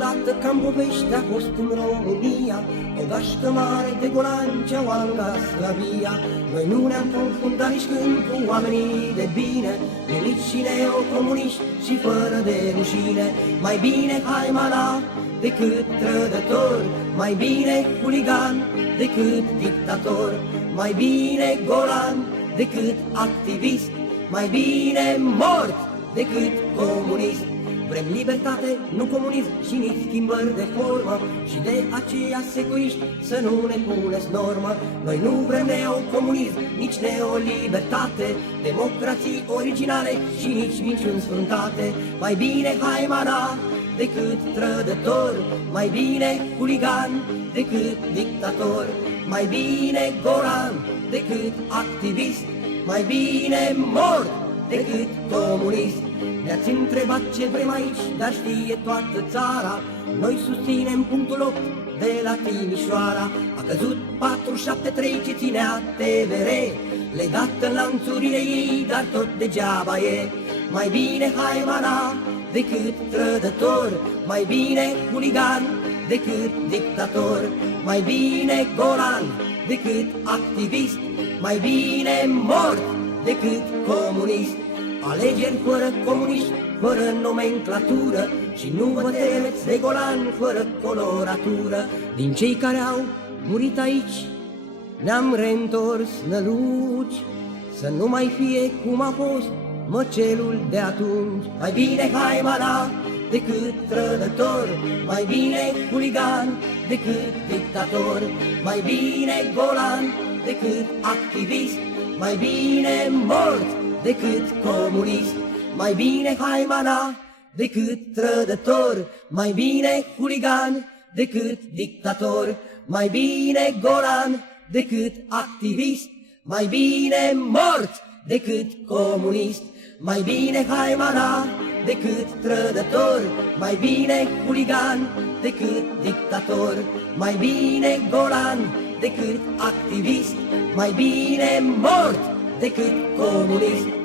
odată cam povești a fost în România, o gașcă mare de golani ce-au alugat Slavia. Noi nu ne-am confundat nici când cu oamenii de bine, nu nici și neocomuniști și fără de rușine. Mai bine haimana decât trădător, mai bine huligan decât dictator, mai bine golan decât activist, mai bine mort decât comunist. Vrem libertate, nu comunism și nici schimbări de formă, și de aceea securiști să nu ne puneți normă. Noi nu vrem neocomunism, nici neolibertate, democrații originale și nici minciuni sfruntate. Mai bine haimana decât trădător, mai bine huligan decât dictator, mai bine golan decât activist, mai bine mort decât comunist. Ne-ați întrebat ce vrem aici, dar știe toată țara, noi susținem punctul 8 de la Timișoara. A căzut 473 ce ținea TVR, legat în lanțurile ei, dar tot degeaba e. Mai bine haimana decât trădător, mai bine huligan decât dictator, mai bine golan decât activist, mai bine mort decât comunist. Alegeri fără comuniști, fără nomenclatură, și nu vă temeți de golan fără coloratură. Din cei care au murit aici ne-am reîntors năluci, să nu mai fie cum a fost măcelul de atunci. Mai bine haimana decât trădător, mai bine huligan decât dictator, mai bine golan decât activist, mai bine mort decât comunist. Mai bine haimana decât trădător, mai bine huligan decât dictator, mai bine golan decât activist, mai bine mort decât comunist. Mai bine haimana decât trădător, mai bine huligan decât dictator, mai bine golan decât activist, mai bine mort decât comunist.